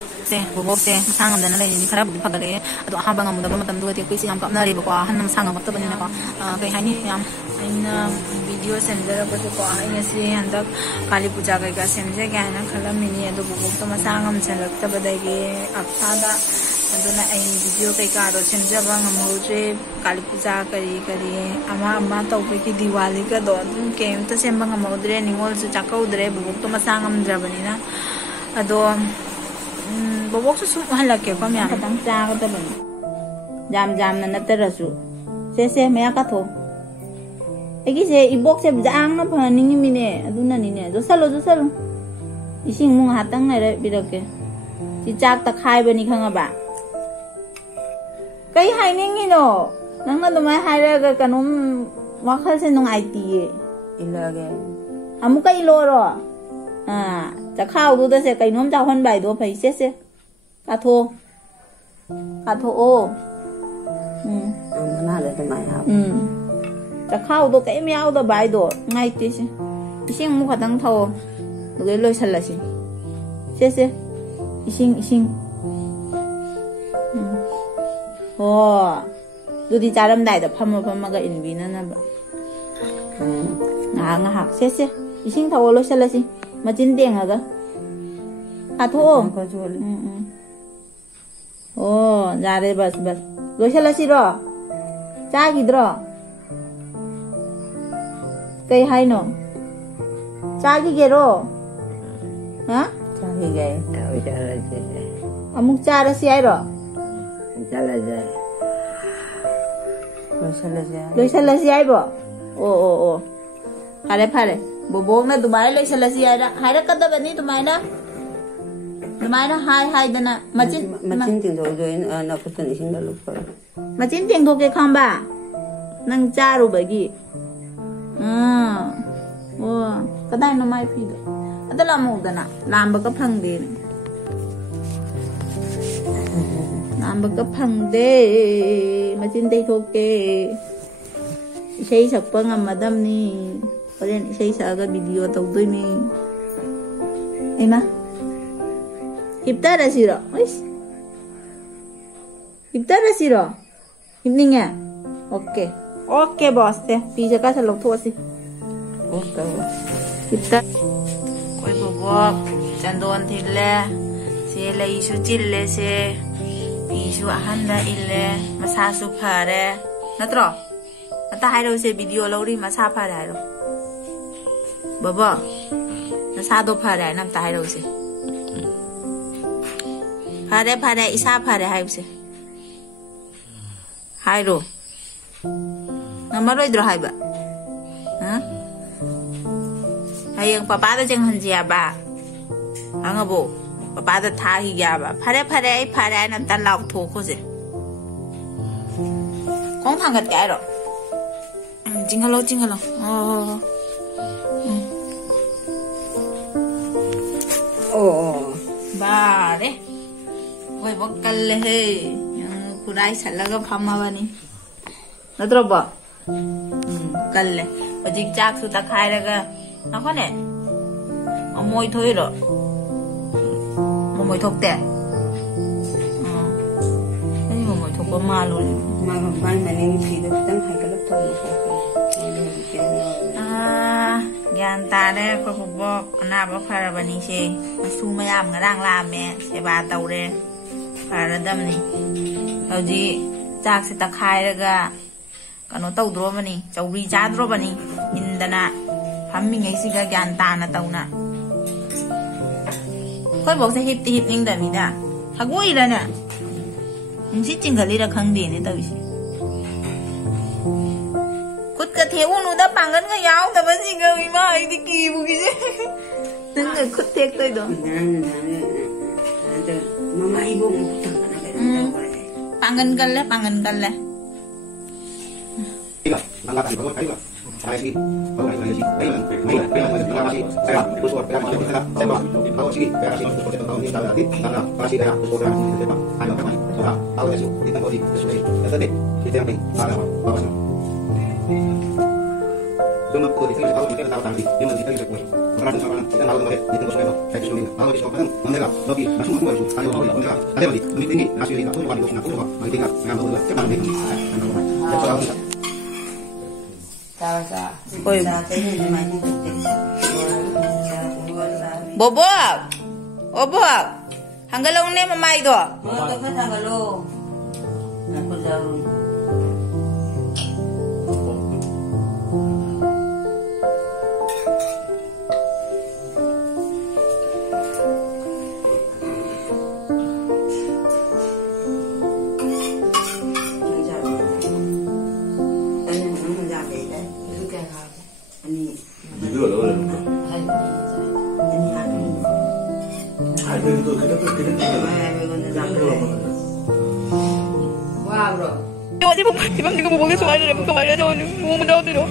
보복세 상암되는 레인이 가라부디 파가래 또 하방 아무도 마담도 되고 있지 양 깜나리고 한남 상암 없다 보니까 그냥 하니 양 아이나 비디오 샌더라고도 거 아이나시 한다 칼리 पूजा करेगा समझे क्या है ना खला मिनी है तो बुक तो मसांगम से लगता बदाएगी अक्सादा तो ना आई वीडियो कई कारो समझा बंग मोजे काली पूजा करी अमा अमा तो पे की दिवाली का दो केम तो सेम बंग मोदरे निगोल से चाका उदरे बुक तो मसांगम जबनी ना अदो बोबोक से हल्के को मैं खतंग चागा तो बनी जाम जाम न नतरसु से मैं का थो ऐसे इबोक से जांग न फनिंग मिने अदुना निने जो सलो इसिंग मुंग हातंग नारे बिरके सी चाक त खाय बनी खंगाबा कई हाइनिंगिनो नंगा दुमाय हायरगा कनुम वाखल से नुंगाइतीए इलागे अमुका इलोरो खाओ दूध से कई नोम जाहन बाय दो पैसे से काथो ओ मना ले तुम्हारे हाँ खाओ दो कई में आओ दो बाय दो ngay tí से इसिंग मुख तंग थाओ दुगे लोई चल लसी से इसिंग ओ दुदी चारम दाय द फम का इनबी ना बा ngah से इसिंग थाओ लोई चल लसी मचिन देंगा काथो ओ जा रे बस लोइसलसिरो चागिद्रो कई हाइनो चागिगेरो हा चागिगे अमुक चारसी आइरो लोइसलसि आइबो ओ फारे बोबोक ना दुबाई लोइसलसि आइरा हाइरकदबनी तुम्हारा हाय दना मचिन तिंग जो ना कुतन इसिंग दा लुप मचिन तिंग के खांबा नंग चारू बगी ओ कदाय न माय फी दो अदला मोदना लांब का फंगदे मचिन दे थोके इसे सकपा ngमदमनी होरेन इसे सागा वीडियो तौदोइनी एमा Hiptarasiro, hipning ya, oke bos deh, bisa kasih lo tuh sih, hiptar, kue bobok, cendon tile, si le isu cile si, isu ahanda ile, masa supare, natro, ata hai lo si video lori masa pare hai lo, bobok, masa do pare, nam ta hai lo si. फारे इसा फारे हाइबसे हाइरो नमरोइद्रो हाइबा हां हायंग पापादा जें हंजियाबा आंगबो पापादा थाहि याबा फारे न ता लाउ थोखोसे कों थांगत गायरो जिंगलो ओ बारे वही वो कल है खुराई सल्लगा फामा बनी नत्रो बा कल है बजिक चाक सुता खाए लगा ना कौन है अमोई थोड़ी रो अमोई थोकते नहीं अमोई थोक को मालूम माई मैंने इसी तो तंग खाई कलप थोड़ी ज्ञान तारे को बुबो अनाब फर बनी से सुमयाम ngरang lame seba taure फारदमनी हौजी चाक से तखायरगा कनो तौद्रोबनी चौरी चाद्रोबनी इंदना फम्मिङैसिगा ज्ञान ताना तौना कोइ बोक्से हिपनिङ दमिदा हगोइरना इंसि चिंगलिरा खंगदेने तविसे खुदका थेउनुदा पांगनगा याउदबसिगा इमा आइदि किबुगिसे नंगा खुद थेक्तोइदो Mama ibu pangan kal le. Dengan Berarti sama kita tahu bahwa itu bos memang saya sudah bilang kalau disokong mereka lebih langsung aku harus ayo bawa mereka ada lagi lebih tinggi hasil itu aku bukan aku lebih tinggi dengan aku cepat lebih ya soal Oi. Bobok. Bobok. Hanggalong ne mamai do. Hanggalong. Aku jauh. Ibang hindi ko bubugin sa kanya, ibang kamaya daw, bumumanda ako dito.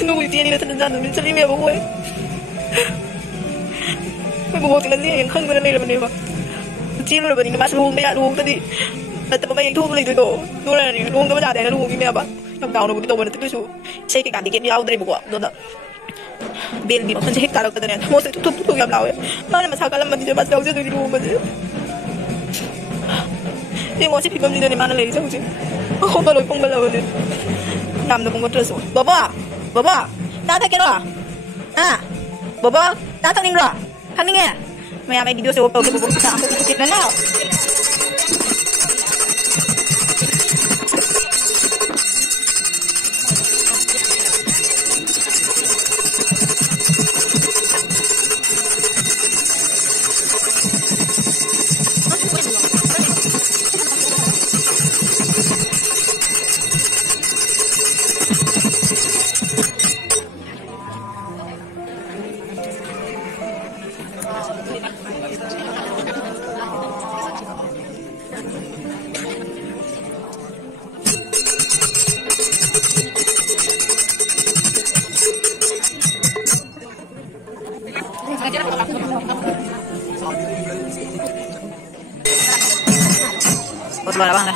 Ano ko itiyan nila sa nandiyan, minsan limi ako ko eh. May bubuti na siya, yung hanggang na nila man ba. Sino na ba nila, mas luhong tadi. At pa may tuhulay dito, nura na nila, luhong naman natin, luhong yung ba. Nagtaon na dito, wala tagpiso. Siya kikandikit niya ako dali buko, doon na. Bill di ba, kung siya hektarag ka na yan, mo sa tutututug yung lawa. Mana masakal naman dito, mas daw siya doon luhong ba siya. Yung kasi pigam dito ni Mana Lady sa kusin. Ako tuloy pong balawan din. Nam na pong matras. Baba! Baba! Tatay kero ah! Ha? Baba! Tatay ning ro! Kami nga! Maya may video sa upaw kibubog sa ako itukit na na. Otro la banda.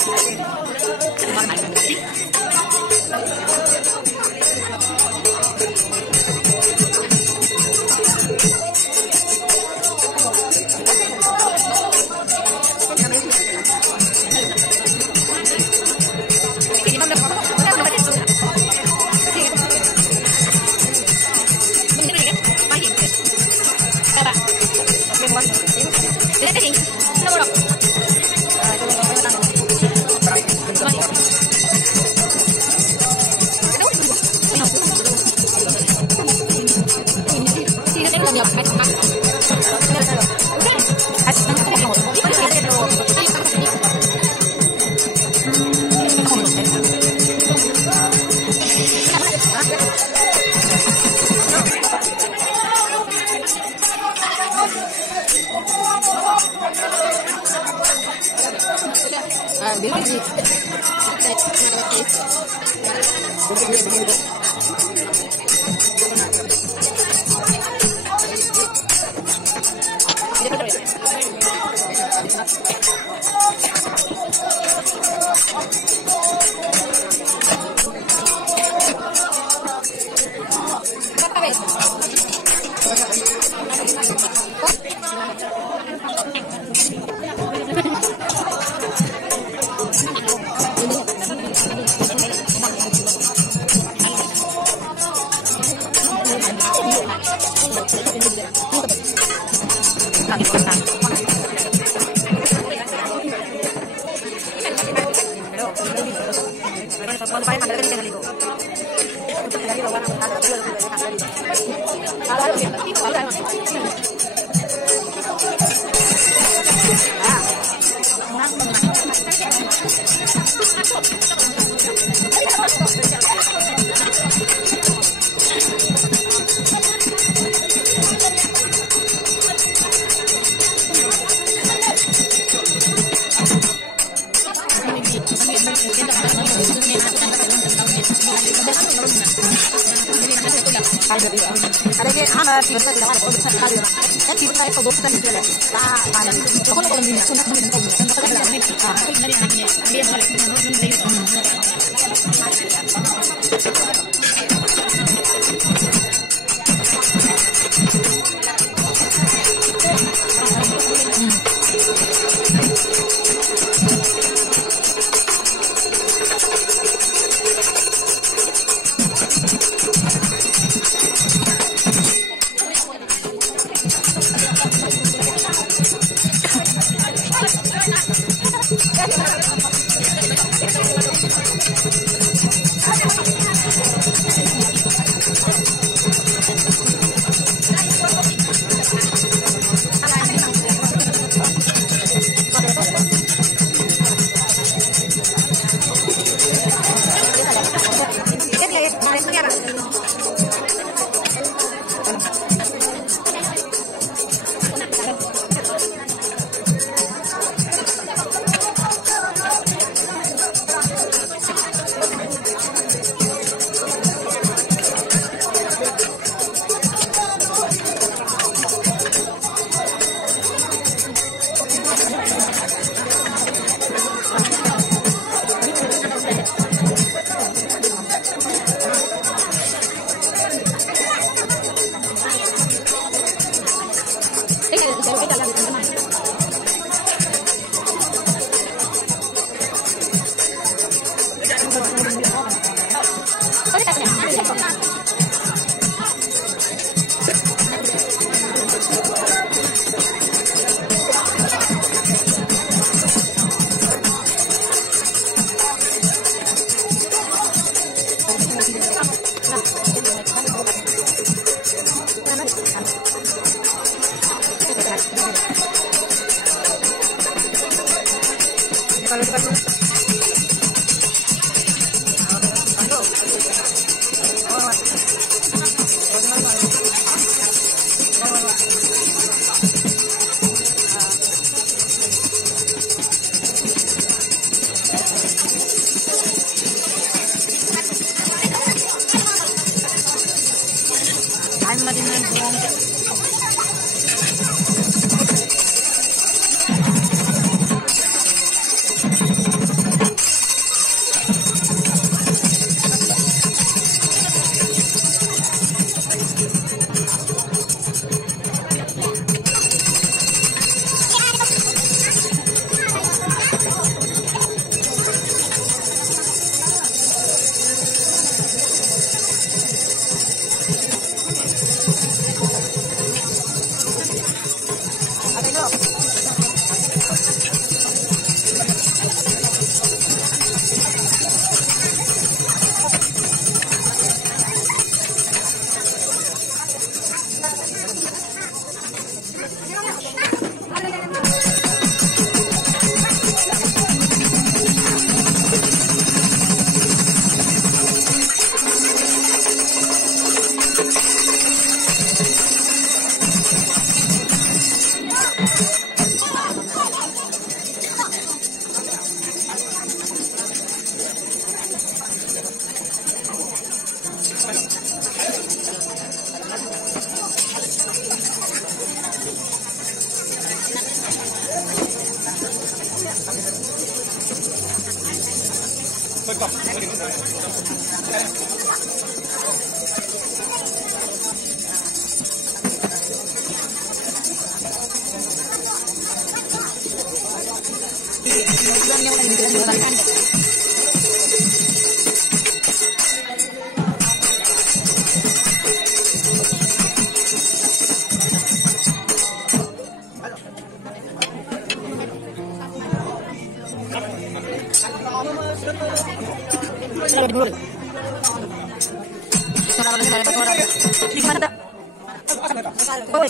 Ôi,